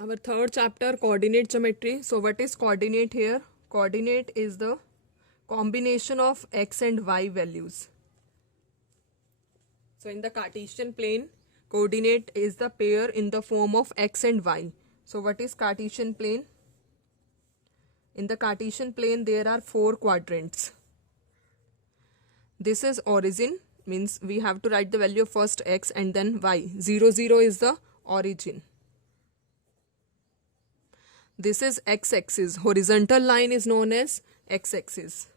Our third chapter, coordinate geometry. So what is coordinate here? Coordinate is the combination of x and y values. So in the Cartesian plane, coordinate is the pair in the form of x and y. So what is Cartesian plane? In the Cartesian plane, there are 4 quadrants. This is origin, means we have to write the value of first x and then y. 0, 0 is the origin. This is x-axis. Horizontal line is known as x-axis.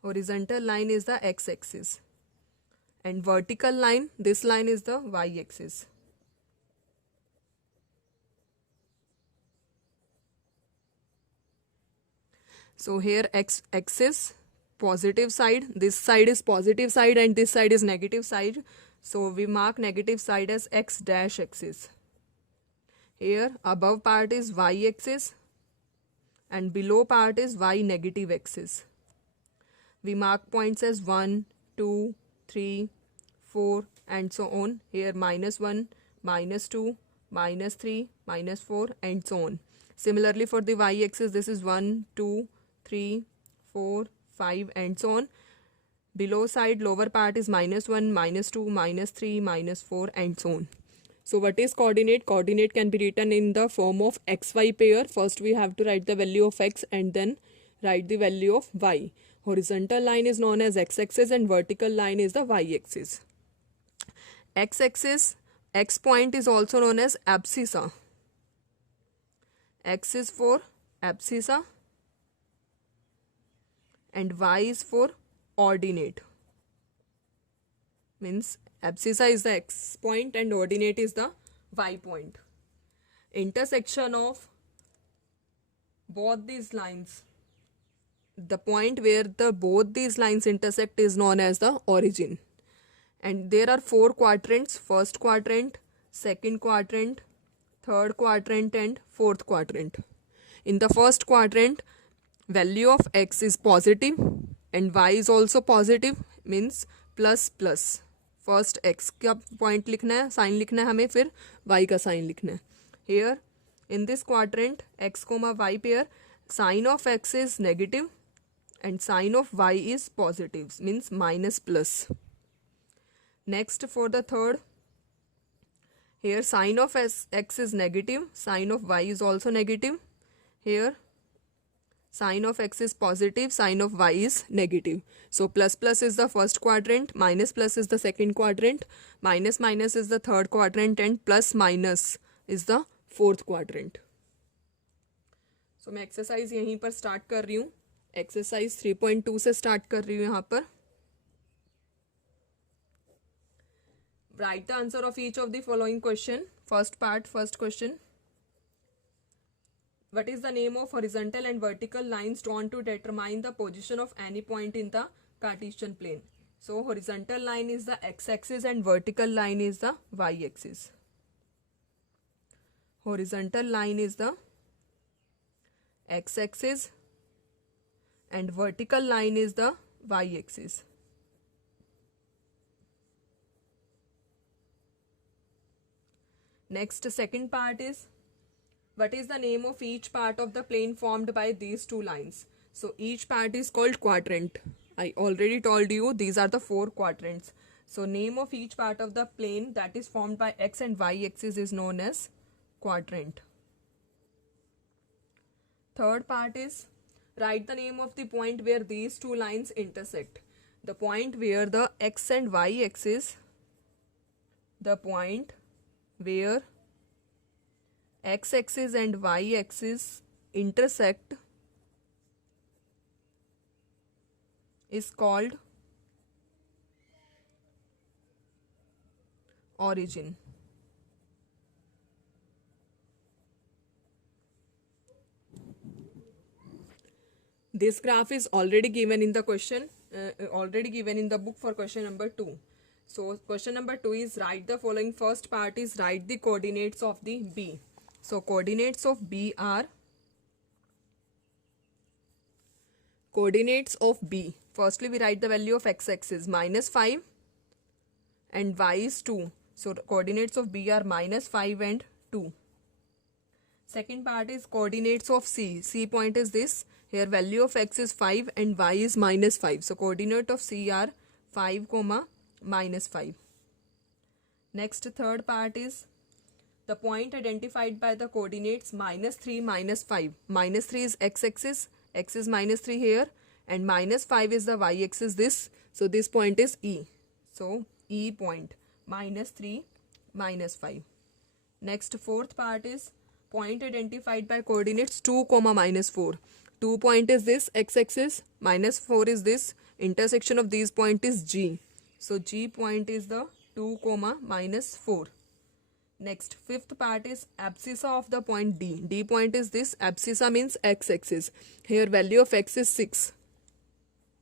Horizontal line is the x-axis. And vertical line, this line is the y-axis. So here x-axis, positive side, this side is positive side and this side is negative side. So we mark negative side as x dash axis. Here above part is y axis and below part is y negative axis. We mark points as 1, 2, 3, 4 and so on. Here -1, -2, -3, -4 and so on. Similarly for the y axis, this is 1, 2, 3, 4, 5 and so on. Below side, lower part is -1, -2, -3, -4 and so on. So what is coordinate? Coordinate can be written in the form of xy pair. First we have to write the value of x and then write the value of y. Horizontal line is known as x-axis and vertical line is the y-axis. X-axis, x point is also known as abscissa. X is for abscissa and y is for ordinate. Means abscissa is the x point and ordinate is the y point. Intersection of both these lines, the point where both these lines intersect is known as the origin. And there are 4 quadrants: first quadrant, second quadrant, third quadrant and fourth quadrant. In the first quadrant, value of x is positive and y is also positive, means plus plus. First x का point लिखना है, sign लिखना है हमें, फिर y का sign लिखना है. Here in this quadrant x, y pair, sign of x is negative and sign of y is positive, means minus plus. Next for the third, here sign of x is negative, sign of y is also negative. Here sign of x is positive, sign of y is negative. So plus plus is the first quadrant, minus plus is the second quadrant, minus minus is the third quadrant and plus minus is the fourth quadrant. So मैं exercise यहीं पर start कर रही हूँ. Exercise 3.2 से start कर रही हूँ यहाँ पर. Write the answer of each of the following question. First part, first question. What is the name of horizontal and vertical lines drawn to determine the position of any point in the Cartesian plane? So horizontal line is the x-axis and vertical line is the y-axis. Horizontal line is the x-axis and vertical line is the y-axis. Next, second part is, what is the name of each part of the plane formed by these two lines? So each part is called quadrant. I already told you these are the 4 quadrants. So name of each part of the plane that is formed by x and y axis is known as quadrant. Third part is, write the name of the point where these two lines intersect. The point where the x and y axis, the point where x-axis and y-axis intersect is called origin. This graph is already given in the question, already given in the book for question number 2. So question number 2 is, write the following. First part is, write the coordinates of the B. So coordinates of B are, coordinates of B. Firstly we write the value of x-axis, -5 and y is 2. So coordinates of B are -5 and 2. Second part is coordinates of C. C point is this. Here value of x is 5 and y is -5. So coordinate of C are 5, -5. Next, third part is the point identified by the coordinates -3, -5. -3 is x-axis, x is -3 here, and -5 is the y-axis this. So this point is E. So E point, -3, -5. Next, fourth part is point identified by coordinates 2, -4. 2 point is this x-axis, -4 is this. Intersection of these point is G. So G point is the 2, -4. Next, fifth part is abscissa of the point D. D point is this. Abscissa means x-axis. Here value of x is 6.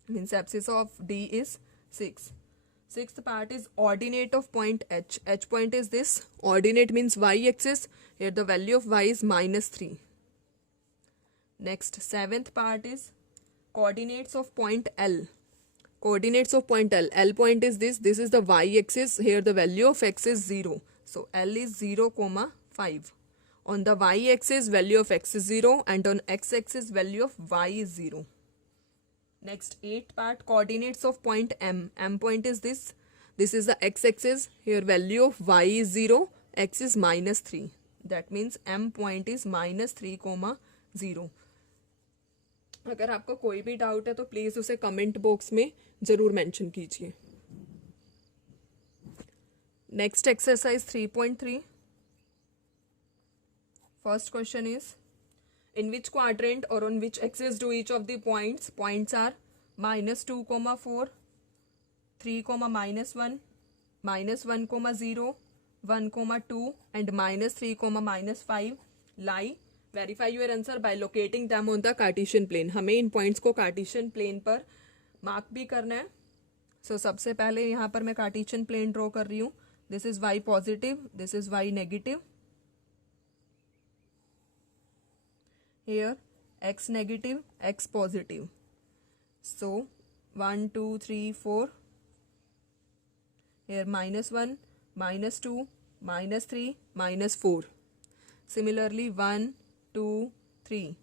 Means abscissa of D is 6. Sixth part is ordinate of point H. H point is this. Ordinate means y-axis. Here the value of y is -3. Next, seventh part is coordinates of point L. Coordinates of point L. L point is this. This is the y-axis. Here the value of x is 0. So L is 0, 5. On the y-axis, value of x is 0, and on x-axis, value of y is 0. Next, eighth part, coordinates of point M. M point is this. This is the x-axis. Here value of y is 0, x is -3. That means M point is -3, 0. अगर आपको कोई भी doubt है तो please उसे comment box में ज़रूर mention कीजिए. Next exercise 3.3. First question is, in which quadrant or on which axis do each of the points are -2, 4, 3, -1, -1, 0, 1, 2 and -3, -5 lie. Verify your answer by locating them on the Cartesian plane. हमें इन points को Cartesian plane पर mark भी करना है. सो सबसे पहले यहाँ पर मैं कार्टेशियन प्लेन ड्रॉ कर रही हूँ. This is y positive, this is y negative. Here x negative, x positive. So 1, 2, 3, 4. Here -1, -2, -3, -4. Similarly 1, 2, 3.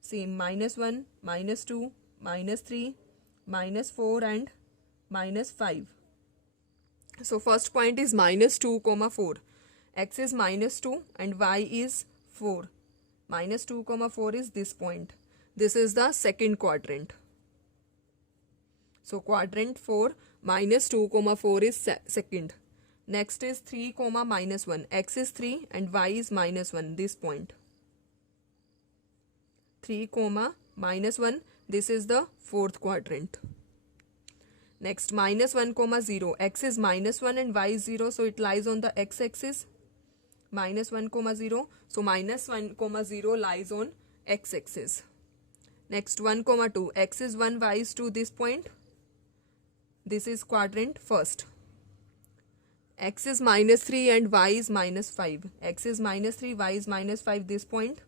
Same -1, -2, -3, -4 and -5. So first point is -2, 4. X is -2 and y is 4. -2, 4 is this point. This is the second quadrant. So quadrant 4, -2, 4 is second. Next is 3, -1. X is 3 and y is -1. This point. 3, -1. This is the fourth quadrant. Next, -1, 0. X is -1 and y is 0. So it lies on the x-axis. -1, 0. So -1, 0 lies on x-axis. Next, 1, 2. X is 1, y is 2. This point. This is quadrant first. X is -3 and y is -5. X is -3, y is -5. This point.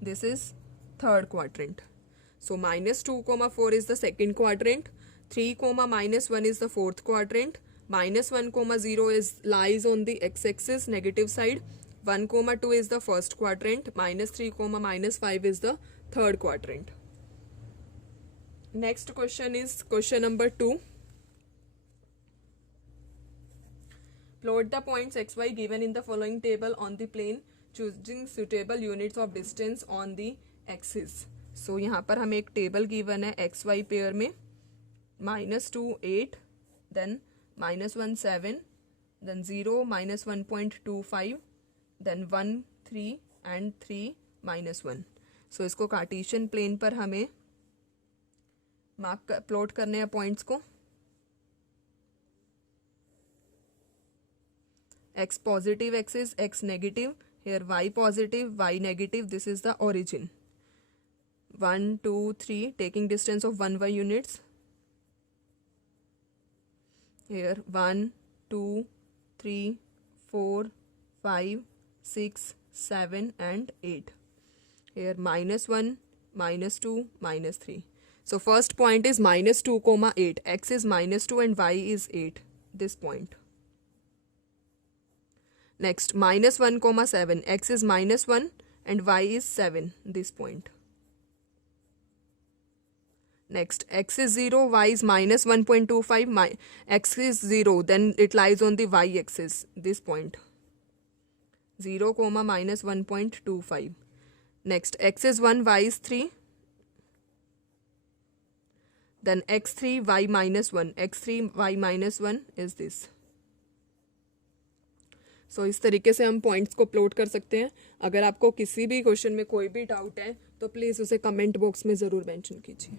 This is third quadrant. So -2, 4 is the second quadrant. 3, -1 is the fourth quadrant. -1, 0 lies on the x-axis negative side. 1, 2 is the first quadrant. -3, -5 is the third quadrant. Next question is question number 2. Plot the points xy given in the following table on the plane, choosing suitable units of distance on the axis. So यहाँ पर हमें एक table given है x Y pair में. -2, 8, then -1, 7, then 0, -1.25, then 1, 3 and 3, -1. So इसको Cartesian plane पर हमें plot करने हैं पॉइंट्स को. x positive axis, x negative. Here y positive, y negative. This is the origin. 1, 2, 3, taking distance of 1 units. Here 1, 2, 3, 4, 5, 6, 7 and 8. Here -1, -2, -3. So first point is -2, 8. X is -2 and y is 8. This point. Next, -1, 7. X is -1 and y is 7. This point. Next, x is 0, y is -1.25. X is 0, then it lies on the y-axis. This point. 0, -1.25. Next, x is 1, y is 3. Then x3, y -1. x3, y -1 is this. सो इस तरीके से हम points को plot कर सकते हैं. अगर आपको किसी भी क्वेश्चन में कोई भी डाउट है तो प्लीज़ उसे कमेंट बॉक्स में ज़रूर मेंशन कीजिए.